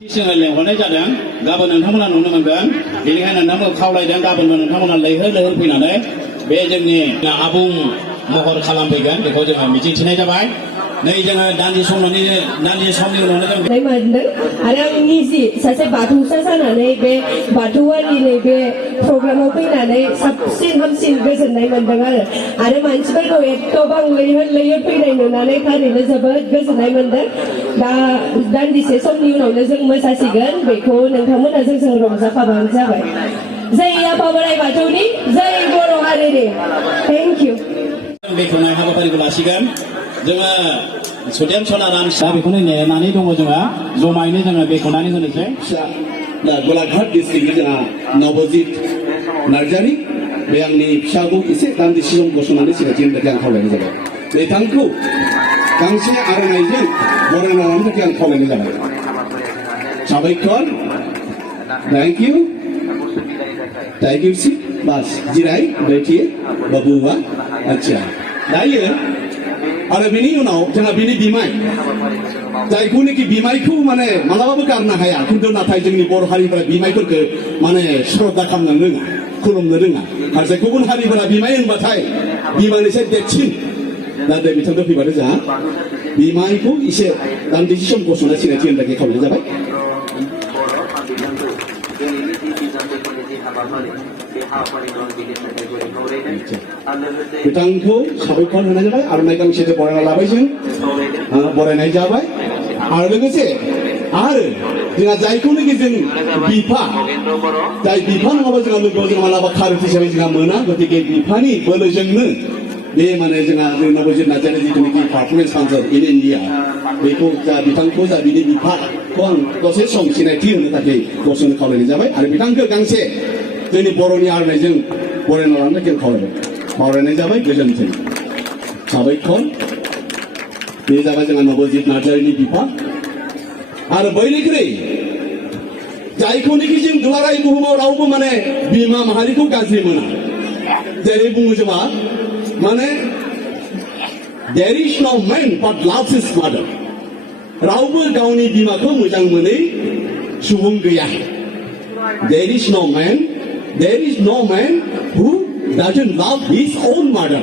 जोङो लेंहरनाय जादों गाबोन नोंथांमोना नुनो मोनगोन बेनिखायनो नोंथांमोनखौ खावलायदों गाबोनबो नोंथांमोना लैहोर फैनानै बे जोंनि आबुं महर खालामफैगोन बेखौ जोङो मिजिंथिनाय जाबाय नै जोङो दान्दिसे समनि उनावनो जों मोनदों आरो आं निजि सासे बाथौसा जानानै बे बाथौआरि नैबे प्रग्रामाव फैनानै साबसिन हामसिन गोजोननाय मोनदों आरो मानसिफोरखौ एथबां लैहोर फैनाय नुनानै थारैनो जोबोद गोजोननाय मोनदों दा दान्दिसे समनि उनावनो जों मोसासिगोन बेखौ नोंथांमोना जों रंजाफाबानो जाबाय जै आफा बोराइ बाथौनि जै बर' हारिनि थेंक इउ बेखेवनाय हाबाफारिखौ लासिगोन जोङो सुदेमसना रामसा बेखौनो नेनानै दङ जोङो जमायैनो जोङो बेखेवनानै होनोसै गलाघाट डिस्ट्रिक्टनि जोंहा नबजित नार्जारि बे आंनि फिसाखौ एसे दान्दिसे सम गसंनानै सिनायथि होनो थाखाय आं खावलायनाय जाबाय बिथांखौ गांसे आर'नाइजों बरायना लानो थाखाय आं खावलायनाय जाबाय साबायखर थेंक इउ सि बास जिराय बैठिए बाबुआ आच्छा दायो आरो बेनि उनाव जोंहा बेनि बिमाय जायखौनोखि बिमायखौ माने मालाबाबो गारनो हाया खिन्थु नाथाय जोंनि बर' हारिफोरा बिमायफोरखौ माने श्रद्धा खालामनो रोङा खुलुमनो रोङा आरो जाय गुबुन हारिफोरा बिमाय होनबाथाय बिमानिफ्राय देरसिन दा बे बिथांखौ फैबानो जोंहा बिमायखौ एसे दान्दिसे सम गसंना सिनायथि होनो थाखाय खावलायनाय जाबाय बिथांखौ साबायखर होनाय जाबाय आर'नाइ गांसे बरायना लाबाय जों बरायनाय जाबाय आरो लोगोसे आरो जोंहा जायखौनोखि जों बिफा जाय बिफा नङाबा जोंहा लोगोआव जों मालाबा खारत हिसाबै जोंहा मोना गतिके बिफानि बोलोजोंनो बे माने जोंहा नबजित नार्जारि जिथुनाखि पारफरमेन्स काउन्सिल इन इन्डिया बेखौ जा बिथांखौ जा बिनि बिफाखौ आं दसे सम सिनायथि होनो थाखाय गसंनो खावलायनाय जाबाय आरो बिथांखौ गांसे जोंनि बर'नि आर'नाइजों बरायना लानो थाखाय खावलायबाय मावरायनाय जाबाय गोजोन्थों साबायखर बे जाबाय जोंहा नबजित नार्जारिनि बिफा आरो बयनिख्रुइ जायखौनोखि जों दुलाराय बुहुमाव रावबो माने बिमा माहारिखौ गाज्रि मोना जेरै बुङो जोंहा माने there is no man but loves his mother रावबो गावनि बिमाखौ मोजां मोनै सुबुं गैया there is no man who doesn't love his own mother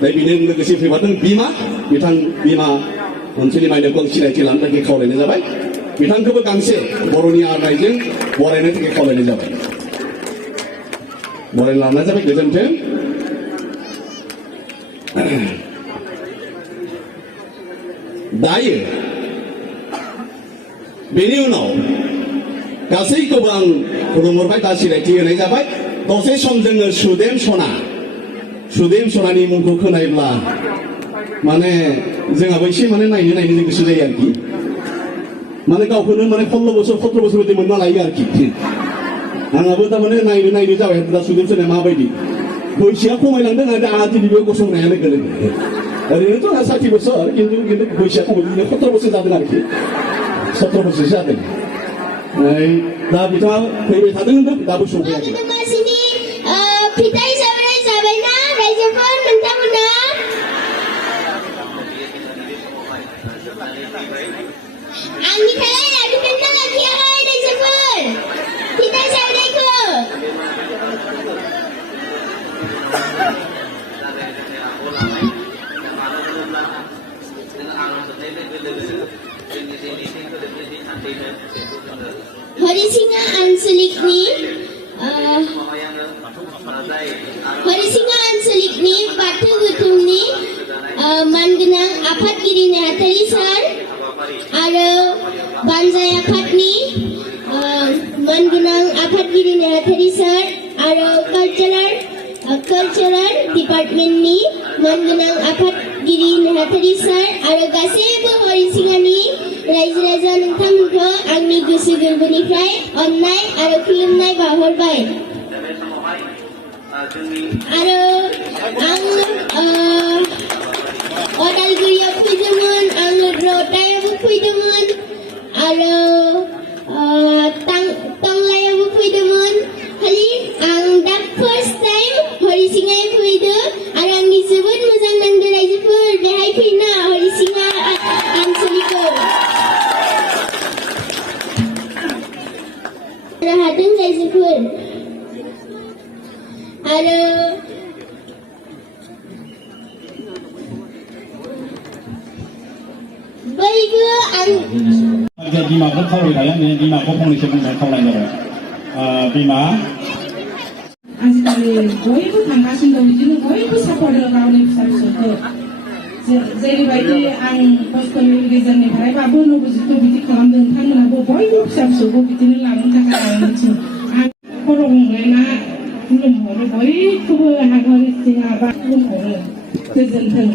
दा बेजों लोगोसे फैबादों बिमा बिमा ओनसोलनि माइनावखौ आं सिनायथि लानो थाखाय खावलायनाय जाबाय बिथांखौबो गांसे बर'नि आर'नाइजों बरायनो थाखाय खावलायनाय जाबाय बरायना लानाय जाबाय गोजोन्थों दायो बेनि उनाव गासैखौबो आं खुलुमहरबाय दा सिनायथि होनाय जाबाय दसे सम जोङो सुदेमसनानि मुंखौ खोनायोब्ला माने जोंहाबो एसे माने नायनो जों गोसो जायो आरोखि माने गावखौनो माने 17 बोसोर बायदि मोनना लायो आरोखि आंहाबो थारमाने नायनो जाबाय दा सुदेमसनाया माबायदि बैसोआ खमायलांदों आरो आंहा दिनै बेयाव गसंनाया लोगो ओरैनोथ' आंहा 60 बोसोर खिन्थु बैसोआ खमायदों 17 बोसोर जादों आरोखि 17 बोसोर जादों दा बिथाङा फैबाय थादों होनदों दाबो सफैयाखै हरिसिंगा आनसलिकनि बाथौ गौथुमनि मानगोनां आफादगिरि नेहाथारि सार आरो बानजाय आफादनि मानगोनां आफादगिरि नेहाथारि सार आरो कालचाराल डिपार्टमेन्टनि मानगोनां आफादगिरि नेहाथारि सार आरो गासैबो हरिसिंगानि रायजो राजा नोंथांमोनखौ आंनि गोसो गोरबोनिफ्राय अननाय आरो खुलुमनाय बावहरबाय आरो आं अदालगुरियाव फैदोंमोन आङो रौतायावबो फैदोंमोन आरो टंलायावबो फैदोंमोन खालि आं दा फार्स्ट टाइम हरिसिंगायाव फैदों आरो आंनि जोबोद मोजां नांदों रायजोफोर बेहाय फैना हरिसिंगा आनसलिकआव हादों रायजोफोर आरो बयबो आं बिमाखौ खावलायखायो बिमाखौ फंनैसो बुंनो खावलायनाय जाबाय बिमा आजिखालि बयबो थांगासिनो दं बिदिनो बयबो सापर्ट हो गावनि फिसा फिसौखौ जेरैबायदि आं खस्थ'नि गेजेरनिफ्रायबाबो नबजितखौ बिदि खालामदों नोंथांमोनाबो बयबो फिसा फिसौखौ बिदिनो लानो थाखाय आं मिथियो आं खर' हमलायना खुलुमहरो बयखौबो हरिसिङा बा खुलुमहरो गोजोन्थों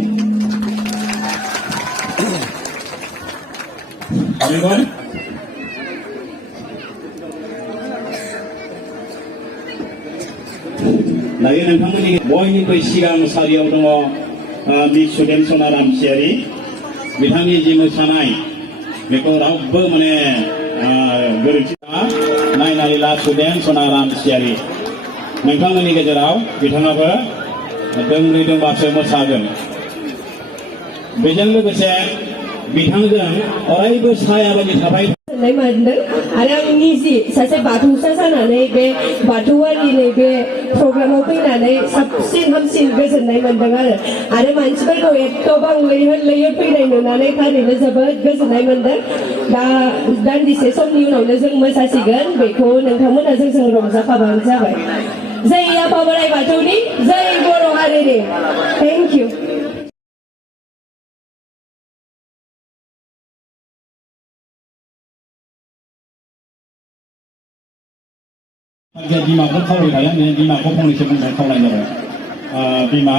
दायो नोंथांमोननि बयनिबो सिगां सारियाव दङ मिस सुदेमसना रामसियारि बिथांनि जि मोसानाय बेखौ रावबो माने गोरोन्थि नायनानै ला सुदेमसना रामसियारि नोंथांमोननि गेजेराव बिथाङाबो दोंब्रै दोंबासो मोसागोन बेजों लोगोसे बिथांजों अरायबो साया बायदि थाबाय गोजोननाय मोनदों आरो आं निजे सासे बाथौसा जानानै बे बाथौआरि नैबे प्रग्रामाव फैनानै साबसिन हामसिन गोजोननाय मोनदों आरो मानसिफोरखौ एथ'बां लैहोर फैनाय नुनानै थारैनो जोबोद गोजोननाय मोनदों दा दान्दिसे समनि उनावनो जों मोसासिगोन बेखौ नोंथांमोना जों रंजाफाबानो जाबाय जै आफा बोराइ बाथौनि जै बर' हारिनि थेंक इउ बिमाखौ खावलायखायो बिमाखौ फंनैसो बुंनो खावलायनाय जाबाय बिमा